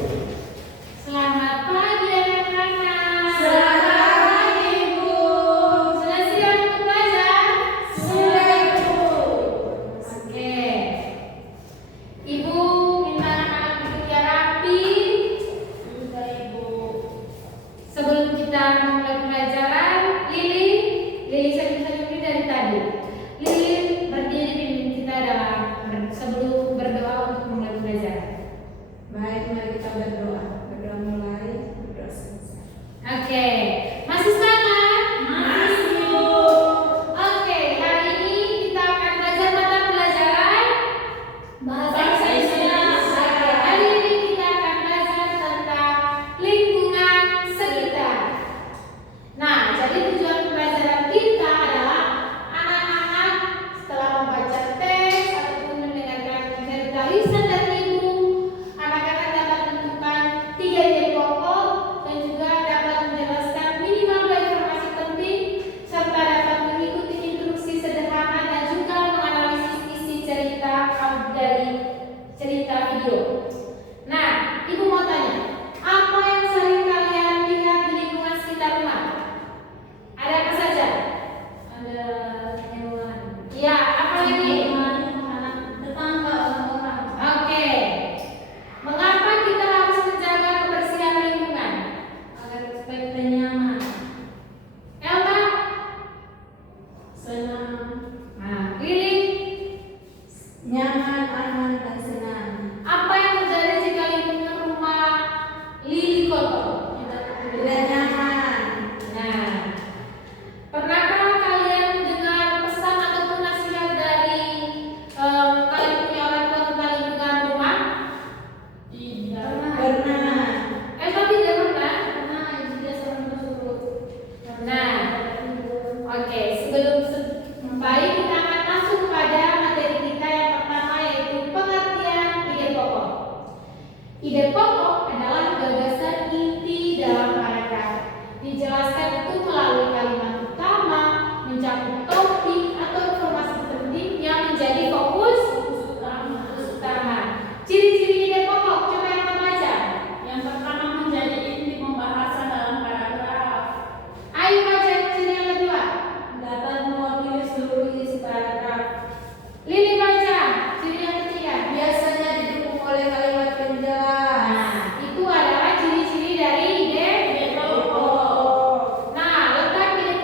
Selamat pagi anak-anak. Selamat pagi, Bu. Sudah siap untuk belajar? Sudah, Bu. Oke. Ibu minta anak-anak duduknya rapi. Sudah, Ibu. Sebelum kita mulai pelajaran, Lili senyum-senyum ini dari tadi. Lili berdiri pimpin kita sebelum berdoa untuk mulai pelajaran. Baik, mari kita berdoa. Berdoa mulai, berdoa selesai. Oke, masih semangat? Masih, Bu. Oke, hari ini kita akan belajar mata pelajaran Bahasa Indonesia. Hari ini kita akan belajar tentang lingkungan sekitar. Nah, jadi tujuan pembelajaran kita adalah anak-anak setelah membaca teks ataupun mendengarkan cerita lisan dari ibu, anak-anak dapat menentukan 3 ide pokok dan juga dapat menjelaskan minimal 2 informasi penting serta dapat mengikuti instruksi sederhana dan juga menganalisis isi cerita dari cerita video. Nah, ibu mau tanya, apa yang sering kalian lihat di lingkungan sekitar rumah? Ada apa saja? Ada hewan. Ya, apa lagi? Hewan, anak tetangga, orang-orang. Oke. Mengapa kita harus menjaga kebersihan lingkungan? Agar supaya kita nyaman, Elma? senang, Nah, Lili? nyaman, aman, dan senang. Apa yang terjadi jika lingkungan rumah Lili kotor? Tidak nyaman. Nah, pernahkah kalian mendengar pesan ataupun nasihat dari kalian punya orang tua tentang lingkungan rumah? Tidak pernah. Elma tidak pernah? Pernah, juga seorang tersebut. Nah, oke, baik kita akan masuk pada materi kita yang pertama yaitu pengertian ide pokok. Ide pokok adalah gagasan inti dalam paragraf. Dijelaskan itu melalui kalimat utama, mencakup topik atau informasi penting yang menjadi fokus utama. Ciri-ciri ide pokok, coba yang membaca. Yang pertama, menjadi inti pembahasan dalam paragraf. Ayo baca ciri yang kedua. Dapat mewakili seluruh isi paragraf. Lili baca ciri yang ketiga. Biasanya didukung oleh kalimat penjelas. Nah, itu adalah ciri-ciri dari ide pokok. Nah, letak ide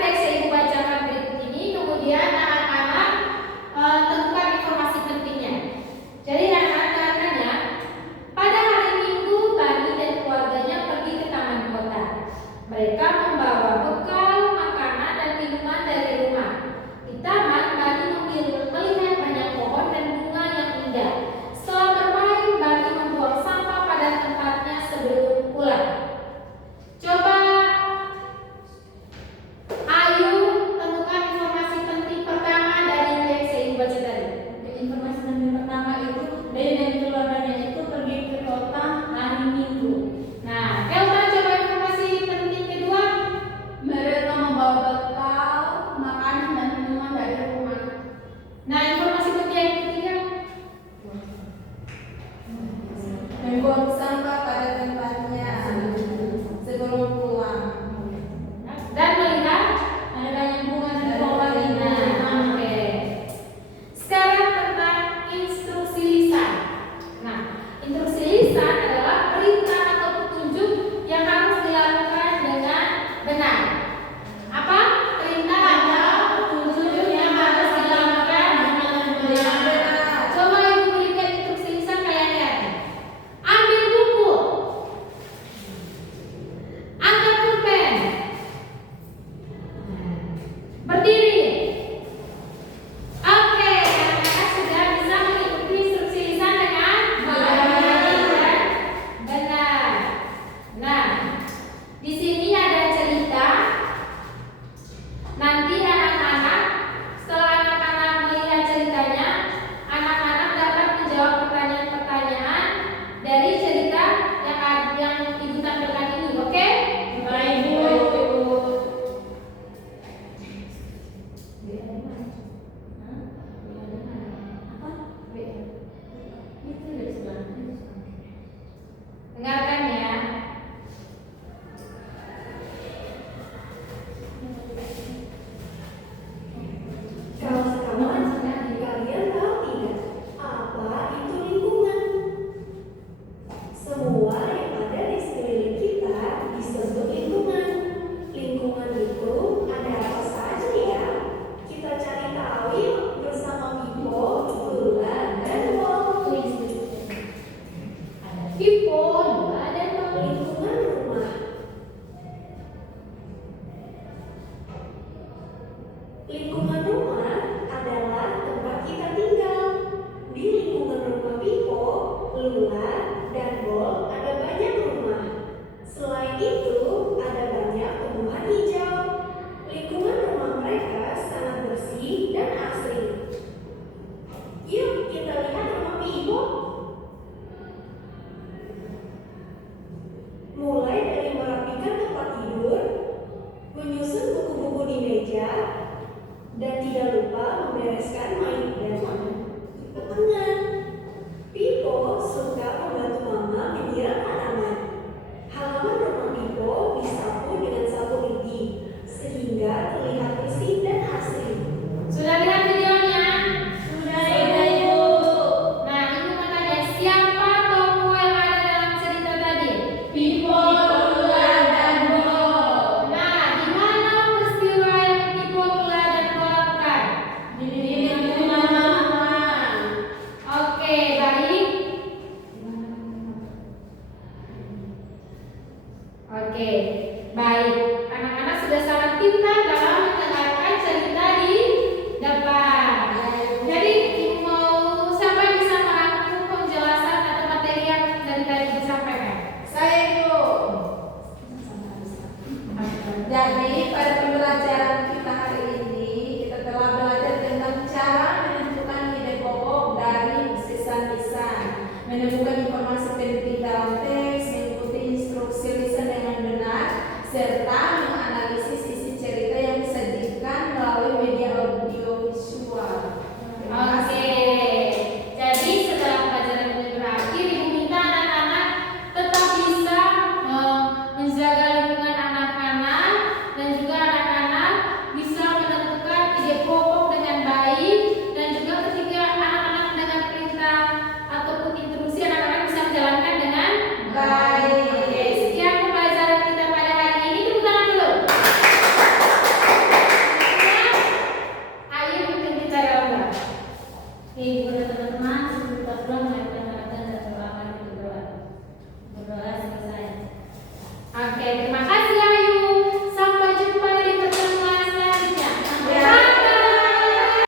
teks yang Ibu bacakan berikut ini, kemudian anak-anak tentukan informasi pentingnya. Jadi anak-anak dengarkan ya. Pada hari Minggu, Bani dan keluarganya pergi ke taman kota. Mereka membawa bekal, makanan, dan minuman dari rumah. Di taman, Bani melihat banyak pohon dan bunga yang indah. Setelah bermain, Bani membuang sampah pada tempatnya sebelum pulang. Coba ayo temukan informasi penting pertama dari teks yang Ibu baca tadi. Informasi penting pertama itu Dede dan keluarganya itu pergi ke kota hari Minggu. Nah, Kelta coba informasi penting kedua. Mereka membawa bekal, makanan dan minuman dari rumah. Nah, informasi penting yang ketiga. Membuang sampah pada tempatnya sebelum pulang. Dan melihat. Ada banyak bunga dan Oh, pohon indah. oke. Sekarang tentang instruksi lisan. Nah, instruksi lisan adalah perintah atau petunjuk yang harus dilakukan dengan benar. Apa? Perintah atau petunjuk yang harus dilakukan dengan benar. Coba Ibu berikan instruksi lisan, kalian lihat. Ambil buku. Angkat pulpen. Berdiri. Oke, anak-anak sudah bisa mengikuti instruksi lisan dengan baik dan benar. Nah, di sini ada cerita. Nanti anak-anak, setelah anak-anak melihat ceritanya, anak-anak dapat menjawab pertanyaan-pertanyaan dari cerita yang Ibu tampilkan ini. Oke? Baik, Bu. Dengarkan ya. Kawan-kawan, kalian tahu tidak apa itu lingkungan? Semua yang ada di sekeliling kita disebut lingkungan. Lingkungan itu ada apa saja ya? Kita cari tahu yuk bersama Pipo, Lula, dan Wong. Ada Pipo, Lula, dan Wong. Lingkungan rumah. Lingkungan rumah adalah tempat kita tinggal. Di lingkungan rumah Pipo, Lula, dan Bol ada banyak rumah. Selain itu, ada banyak tumbuhan hijau. Lingkungan rumah mereka sangat bersih dan asri. Yuk kita lihat rumah Pipo. Mulai dari merapikan tempat tidur, menyusun buku-buku di meja, dan tidak lupa membereskan mainan di tengah.